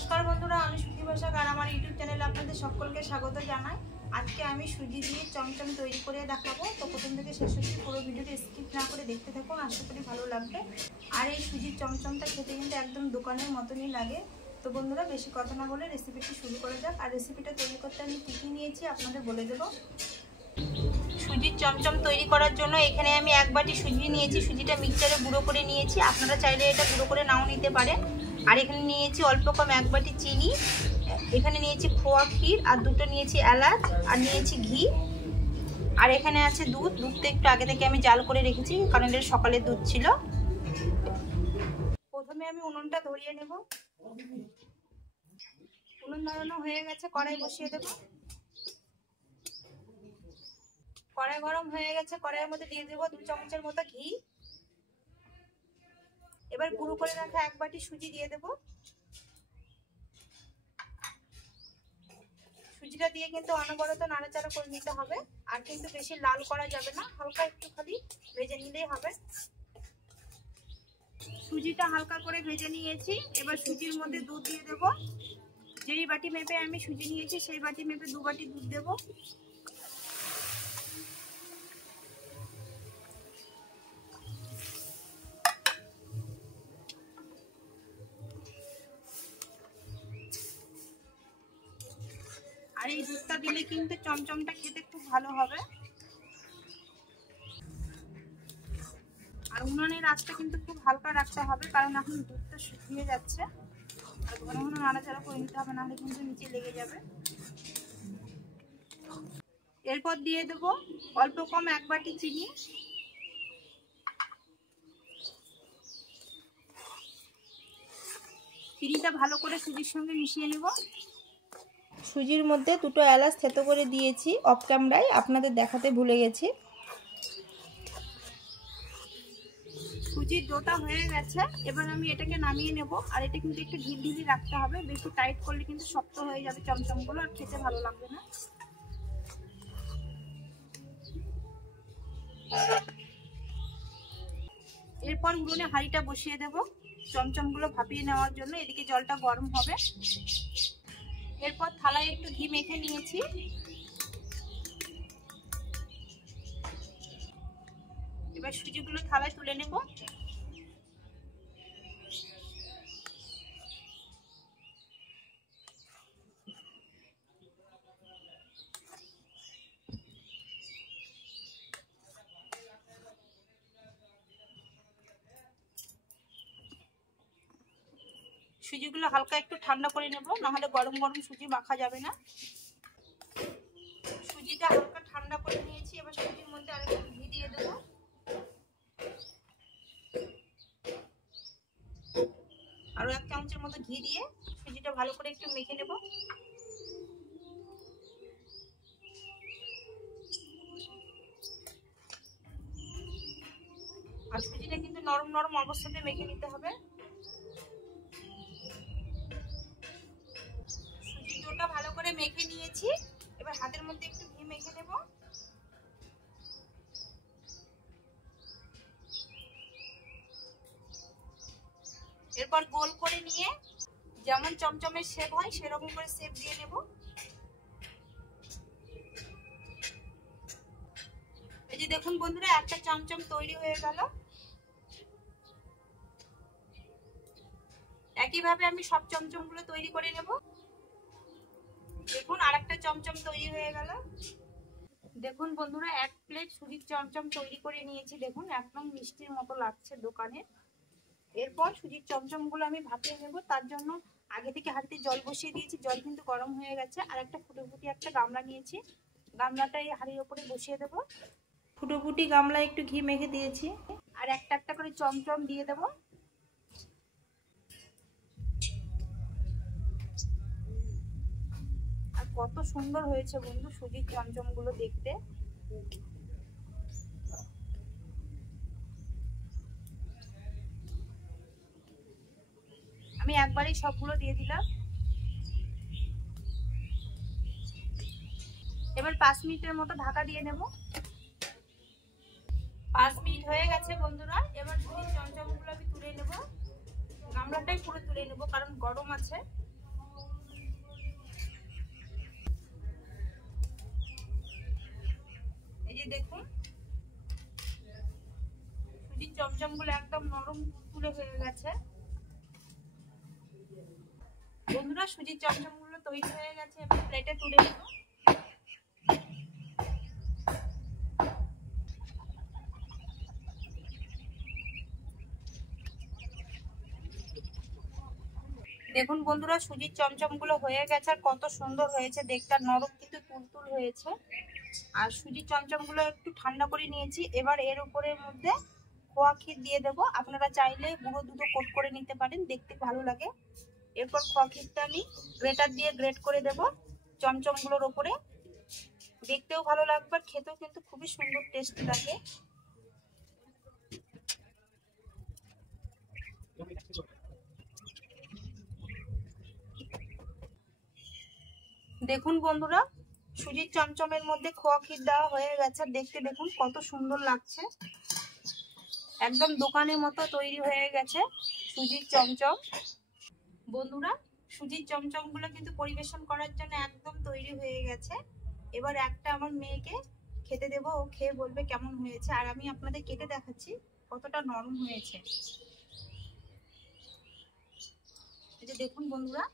নমস্কার বন্ধুরা, আমি সুজি ভাষাক আর আমার ইউটিউব চ্যানেলে আপনাদের সকলকে স্বাগত জানাই। আজকে আমি সুজি দিয়ে চমচম তৈরি করে দেখাবো। তো প্রথম থেকে শেষ অবধি পুরো ভিডিওটি স্কিপ না করে দেখতে থাকুন, আশা করি ভালো লাগবে। আর এই সুজির চমচমটা খেতে কিন্তু একদম দোকানের মতনই লাগে। তো বন্ধুরা, বেশি কথা না বলে রেসিপিটি শুরু করা যাক। আর রেসিপিটা তৈরি করতে আমি কী কী নিয়েছি আপনাদের বলে দেবো। সুজির চমচম তৈরি করার জন্য এখানে আমি 1 বাটি সুজি নিয়েছি। সুজিটা মিক্সচারে গুঁড়ো করে নিয়েছি, আপনারা চাইলে এটা গুঁড়ো করে নাও নিতে পারেন। আর এখানে নিয়েছি অল্প কম 1 বাটি চিনি, এখানে নিয়েছি খোয়া ক্ষীর, আর দুটো নিয়েছি এলাচ, আর নিয়েছি ঘি, আর এখানে আছে দুধ। দুধটা একটু আগে থেকে আমি জাল করে রেখেছি, কারণ এটা সকালের দুধ ছিল। প্রথমে আমি উনুনটা ধরিয়ে নেব। উনুন ধরানো হয়ে গেছে, কড়াই বসিয়ে দেব। কড়াই গরম হয়ে গেছে, কড়াইয়ের মধ্যে দিয়ে দেবো 2 চামচের মতো ঘি। এবার গুঁড়ো করে রাখা 1 বাটি সুজি দিয়ে দেব। সুজিটা দিয়ে কিন্তু অনবরত নাড়াচাড়া করে নিতে হবে, আর কিন্তু বেশি লাল করা যাবে না, হালকা একটু খালি ভেজে নিলেই হবে। সুজিটা হালকা করে ভেজে নিয়েছি। এবার সুজির মধ্যে দুধ দিয়ে দেব। যেই বাটি মেপে আমি সুজি নিয়েছি সেই বাটি মেপে 2 বাটি দুধ দেব। আর এই দুধটা দিলে কিন্তু চমচমটা খেতে খুব ভালো হবে। আর উনুনের আঁচটা কিন্তু খুব হালকা রাখতে হবে, কারণ এখন দুধটা শুকিয়ে যাচ্ছে। আর ঘন ঘন নাড়াচাড়া করে নিতে হবে, নাহলে কিন্তু নিচে লেগে যাবে। এরপর দিয়ে দেব অল্প কম 1 বাটি চিনি। চিনিটা ভালো করে সুজির সঙ্গে মিশিয়ে নেব। সুজির মধ্যে 2টো এলাচ থেতো করে দিয়েছি অফ ক্যামেরায়, আপনাদের দেখাতে ভুলে গেছি। সুজির ডোটা হয়ে গেছে, এবার আমি এটাকে নামিয়ে নেব। আর এটা কিন্তু একটু ঢিলঢিলি রাখতে হবে, বেশি টাইট করলে কিন্তু শক্ত হয়ে যাবে চমচমগুলো, আর খেতে ভালো লাগবে না। এরপর উনুনে হাঁড়িটা বসিয়ে দেব চমচমগুলো ভাপিয়ে নেওয়ার জন্য। এদিকে জলটা গরম হবে। এরপর থালায় একটু ঘি মেখে নিয়েছি। এবার সুজিগুলো থালায় তুলে নেব। সুজিগুলো হালকা একটু ঠান্ডা করে নেব, নাহলে গরম গরম সুজি মাখা যাবে না। সুজিটা হালকা ঠান্ডা করে নিয়েছি। এবার সুজির মধ্যে আরেকটু ঘি দিয়ে দেব। আরো 1 চামচের মতো ঘি দিয়ে সুজিটা ভালো করে একটু মেখে নেব। আর সুজিটা কিন্তু নরম নরম অবস্থাতে মেখে নিতে হবে। সুজিটা ভালো করে মেখে নিয়েছি। এবার হাতের মধ্যে একটু ঘি মেখে নেব। এরপর গোল করে নিয়ে যেমন চমচমের শেপ হয় সেরকম করে শেপ দিয়ে নেব। এই যে দেখুন বন্ধুরা, একটা চমচম তৈরি হয়ে গেল। একইভাবে আমি সব চমচমগুলো তৈরি করে নেব। দেখুন আরেকটা চমচম তৈরি হয়ে গেল। দেখুন বন্ধুরা, 1 প্লেট সুজির চমচম তৈরি করে নিয়েছি। দেখুন একদম মিষ্টির মতো লাগছে দোকানে। এরপর সুজির চমচমগুলো আমি ভাপিয়ে নেব। তার জন্য আগে থেকে হাঁড়িতে জল বসিয়ে দিয়েছি। জল কিন্তু গরম হয়ে গেছে। আর একটা ফুটোফুটি একটা গামলা নিয়েছি, গামলাটা এই হাঁড়ির উপরে বসিয়ে দেব। ফুটোফুটি গামলায় একটু ঘি মেখে দিয়েছি। আর একটা একটা করে চমচম দিয়ে দেব। আর কত সুন্দর হয়েছে বন্ধু সুজির চমচমগুলো দেখতে। আমি একবারেই সবগুলো দিয়ে দিলাম। এবার 5 মিনিটের মতো ঢাকা দিয়ে নেব। 5 মিনিট হয়ে গেছে বন্ধুরা। এবার সুজির চমচমগুলো আমি তুলে নেব। গামলাটাই পুরো তুলে নেব, কারণ গরম আছে। যে দেখুন সুজির চমচমগুলো একদম নরম তুলে হয়ে গেছে। বন্ধুরা সুজির চমচমগুলো তৈরি হয়ে গেছে, এবার প্লেটে তুলে নেব। দেখুন বন্ধুরা সুজির চমচমগুলো হয়ে গেছে, আর কত সুন্দর হয়েছে দেখতে, নরম কিন্তু তুলতুল হয়েছে। আর সুজির চমচমগুলো একটু ঠান্ডা করে নিয়েছি। এবার এর উপরের মধ্যে খোয়া ক্ষীর দিয়ে দেবো। আপনারা চাইলে গুঁড়ো দুধও কোট করে নিতে পারেন, দেখতে ভালো লাগে। এরপর খোয়া ক্ষীরটা আমি গ্রেটার দিয়ে গ্রেট করে দেব চমচমগুলোর ওপরে। দেখতেও ভালো লাগবে, আর খেতেও কিন্তু খুবই সুন্দর টেস্টি লাগে। দেখুন বন্ধুরা সুজির চমচমের মধ্যে খোয়া ক্ষীর দেওয়া হয়ে গেছে, দেখতে দেখুন কত সুন্দর লাগছে। একদম দোকানের মতো তৈরি হয়ে গেছে সুজির চমচম। বন্ধুরা সুজির চমচমগুলো কিন্তু পরিবেশন করার জন্য একদম তৈরি হয়ে গেছে। এবার একটা আমার মেয়েকে খেতে দেব, ও খেয়ে বলবে কেমন হয়েছে। আর আমি আপনাদের কেটে দেখাচ্ছি কতটা নরম হয়েছে। এই যে দেখুন বন্ধুরা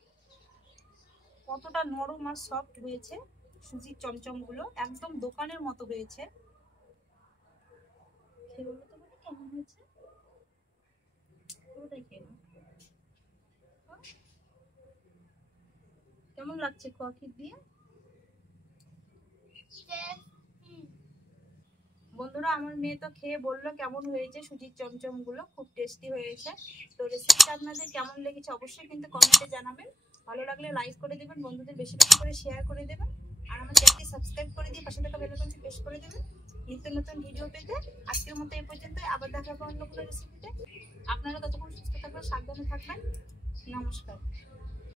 কতটা নরম আর সফট হয়েছে সুজির চমচমগুলো, একদম দোকানের মতো হয়েছে। খেয়ে বলতে পারি কেমন হয়েছে, পুরোটাই খেয়ে নাও। কেমন লাগছে খোয়া ক্ষীর দিয়ে? বন্ধুরা আমার মেয়ে তো খেয়ে বললো কেমন হয়েছে সুজির চমচমগুলো, খুব টেস্টি হয়েছে। তো রেসিপিটা আপনাদের কেমন লেগেছে অবশ্যই কিন্তু কমেন্টে জানাবেন। ভালো লাগলে লাইক করে দেবেন, বন্ধুদের বেশি বেশি করে শেয়ার করে দেবেন, আর আমার চ্যানেলটি সাবস্ক্রাইব করে দিয়ে পাশে থাকা বেল আইকনটি প্রেস করে দেবেন নিত্য নতুন ভিডিও পেতে। আজকের মতো এই পর্যন্ত, আবার দেখা হবে অন্য কোনো রেসিপিতে। আপনারা ততক্ষণ সুস্থ থাকবেন, সাবধানে থাকবেন। নমস্কার।